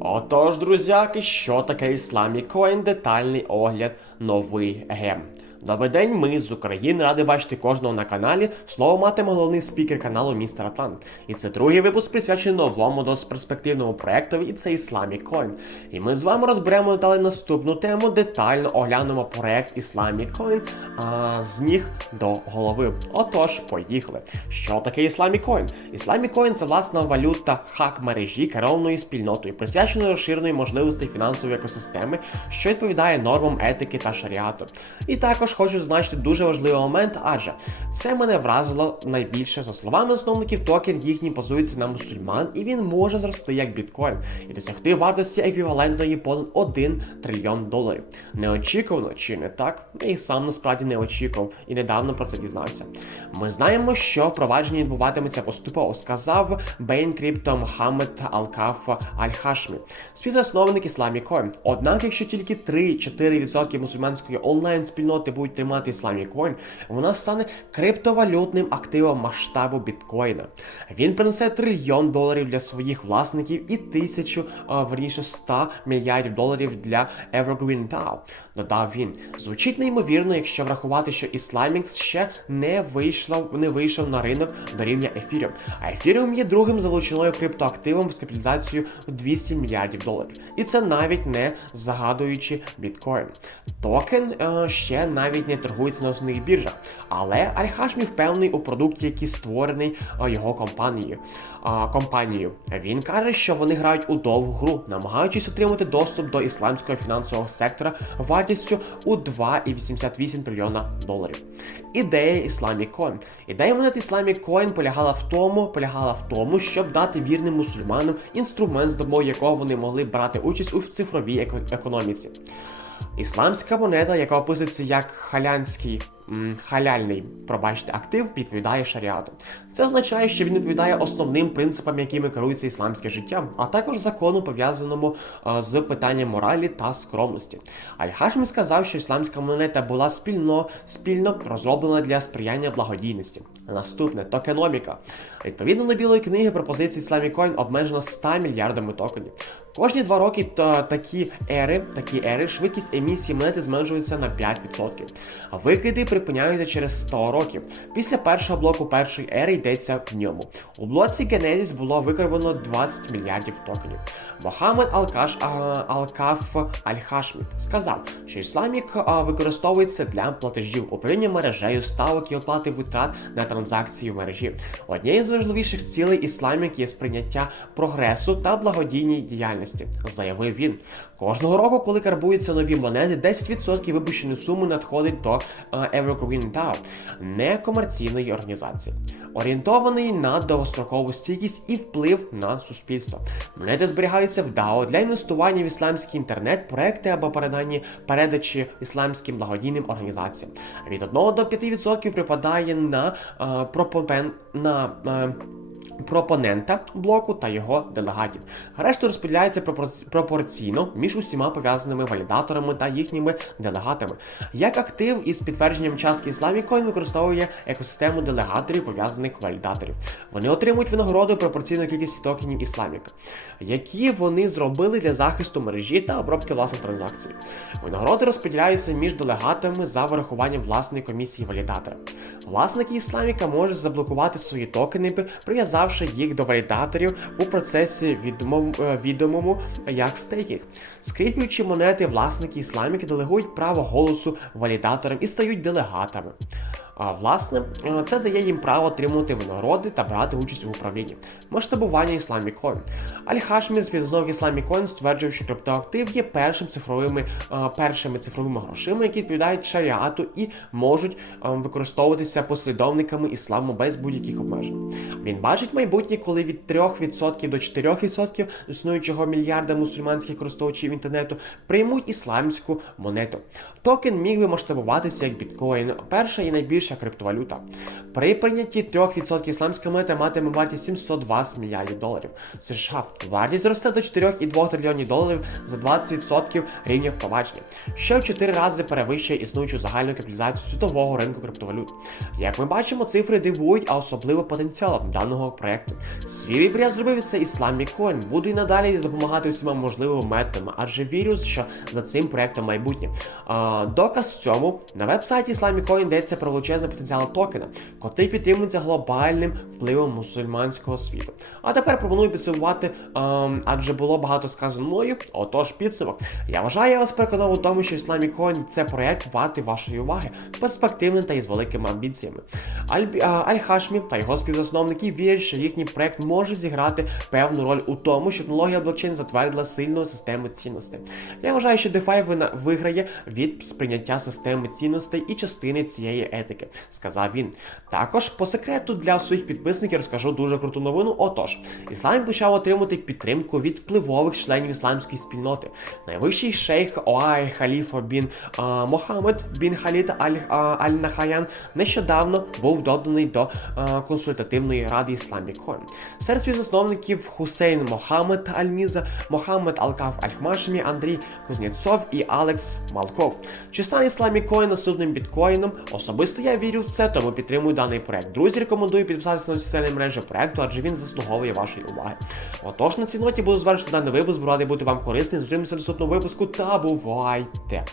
Отож, друзяки, що таке Islamic Coin? Детальний огляд, новий гем. Добрий день, ми з України. Ради бачити кожного на каналі. Слово матиме головний спікер каналу Містер Атлант. І це другий випуск присвячений новому досить перспективному проектові, і це Islamic Coin. І ми з вами розберемо далі наступну тему, детально оглянемо проект Islamic Coin а, з ніг до голови. Отож, поїхали. Що таке Islamic Coin? Islamic Coin – це власна валюта хак мережі керованої спільнотою, присвяченою розширеної можливостей фінансової екосистеми, що відповідає нормам етики та шаріату. І також хочу зазначити дуже важливий момент, адже це мене вразило найбільше за словами основників, токен їхній базується на мусульман, і він може зрости як біткоін і досягти вартості еквівалентної понад 1 трильйон доларів. Неочікувано чи не так? І сам насправді не очікував і недавно про це дізнався. Ми знаємо, що впровадження відбуватиметься поступово, сказав Бейн Крипто Мохаммед Алкаф Аль-Хашмі, співзасновник Islamic Coin. Однак, якщо тільки 3-4% мусульманської онлайн-спільноти будуть тримати Coin, вона стане криптовалютним активом масштабу біткоїна. Він принесе трильйон доларів для своїх власників і тисячу, верніше 100 мільярдів доларів для Evergreen DAO. Додав він. Звучить неймовірно, якщо врахувати, що Islamic ще не вийшло, не вийшов на ринок до рівня Ethereum. А Ethereum є другим за величиною криптоактивом з капіталізацією 200 мільярдів доларів. І це навіть не загадуючи біткоін. Токен е, ще навіть не торгується на основних біржах. Але Аль-Хашмі впевнений у продукті, який створений е, його компанією. А, компанією. Він каже, що вони грають у довгу гру, намагаючись отримати доступ до ісламського фінансового сектора вартістю у 2,88 трильйона доларів. Ідея Islamic Coin. Ідея монети Islamic Coin полягала в тому, полягала в тому, щоб дати вірним мусульманам інструмент, з допомогою якого вони могли брати участь у цифровій економіці. Ісламська монета, яка описується як халянський халяльний, пробачте, актив, відповідає шаріату. Це означає, що він відповідає основним принципам, якими керується ісламське життя, а також закону, пов'язаному з питанням моралі та скромності. Аль-Хашмі сказав, що ісламська монета була спільно, спільно розроблена для сприяння благодійності. Наступне токеноміка. Відповідно до білої книги, пропозиція Islamic Coin обмежена 100 мільярдами токенів. Кожні два роки та такі ери, такі ери, швидкість емісії монети зменшується на 5%. А викиди припиняються через 100 років. Після першого блоку першої ери йдеться в ньому. У блоці Genesis було викарбовано 20 мільярдів токенів. Мохаммед Алкаш Алкаф Аль-Хашмі сказав, що Ісламік використовується для платежів управління мережею, ставок і оплати витрат на транзакції в мережі. Однією з важливіших цілей Ісламік є сприйняття прогресу та благодійній діяльності, заявив він. Кожного року, коли карбуються нові монети, 10% випущеної суми надходить до е, Evergreen DAO, некомерційної організації, орієнтований на довгострокову стійкість і вплив на суспільство. Монети зберігаються в DAO для інвестування в ісламський інтернет, проекти або передані передачі ісламським благодійним організаціям. Від 1 до 5% припадає на е, пропопен на. Пропонента блоку та його делегатів. Решта розподіляється пропорційно між усіма пов'язаними валідаторами та їхніми делегатами. Як актив із підтвердженням частки Coin використовує екосистему делегаторів пов'язаних валідаторів. Вони отримують винагороду пропорційно кількості токенів Islamic, які вони зробили для захисту мережі та обробки власних транзакцій. Винагороди розподіляються між делегатами за вирахуванням власної комісії валідатора. Власники Ісламіка можуть заблокувати свої токени, прив'язавши їх до валідаторів у процесі відомому, е, відомому як стейкінг. Скріплюючи монети, власники Ісламіки делегують право голосу валідаторам і стають делегатами. Власне, е, це дає їм право отримувати винагороди та брати участь у управлінні. Масштабування Islamic Coin. Аль-Хашмі, співзасновник Islamic Coin, стверджує, що криптоактив є першим цифровими, е, першими цифровими грошима, які відповідають шаріату і можуть е, використовуватися послідовниками ісламу без будь-яких обмежень. Він бачить майбутнє, коли від 3% до 4% існуючого мільярда мусульманських користувачів інтернету приймуть ісламську монету. Токен міг би масштабуватися як біткоін, перша і найбільша найбільша криптовалюта. При прийнятті 3% ісламська монета матиме вартість 720 мільярдів доларів. США вартість зросте до 4,2 трильйонів доларів за 20% рівня впровадження, що в 4 рази перевищує існуючу загальну капіталізацію світового ринку криптовалют. Як ми бачимо, цифри дивують, а особливо потенціалом даного проекту. Свій вибір я зробив це Islamic Coin. Буду і надалі допомагати усіма можливими методами, адже вірю, що за цим проектом майбутнє. А, доказ цьому на веб-сайті Islamic Coin йдеться про величезний потенціал токена, котрий підтримується глобальним впливом мусульманського світу. А тепер пропоную підсумувати, ем, адже було багато сказано мною. Отож, підсумок. Я вважаю, я вас переконав у тому, що Islamic Coin – це проект вартий вашої уваги, перспективний та із великими амбіціями. А, Аль-Хашмі та його співзасновники вірять, що їхній проект може зіграти певну роль у тому, що технологія блокчейн затвердила сильну систему цінностей. Я вважаю, що DeFi виграє від сприйняття системи цінностей і частини цієї етики, сказав він. Також по секрету для своїх підписників розкажу дуже круту новину. Отож, іслам почав отримати підтримку від впливових членів ісламської спільноти. Найвищий шейх Оай Халіфа бін а, Мохаммед бін Халіт Аль Аль Нахаян нещодавно був доданий до а, консультативної ради Islamic Coin. Серед співзасновників Хусейн Мохаммед Аль-Міза, Мохаммед Алкаф Аль-Хмашмі, Андрій Кузнєцов і Алекс Малков. Чи стане Islamic Coin наступним біткоїном? Особисто я вірю в це, тому підтримую даний проект. Друзі, рекомендую підписатися на соціальні мережі проекту, адже він заслуговує вашої уваги. Отож, на цій ноті буду звершити даний випуск, бо радий бути вам корисним. Зустрінемося в наступному випуску та бувайте!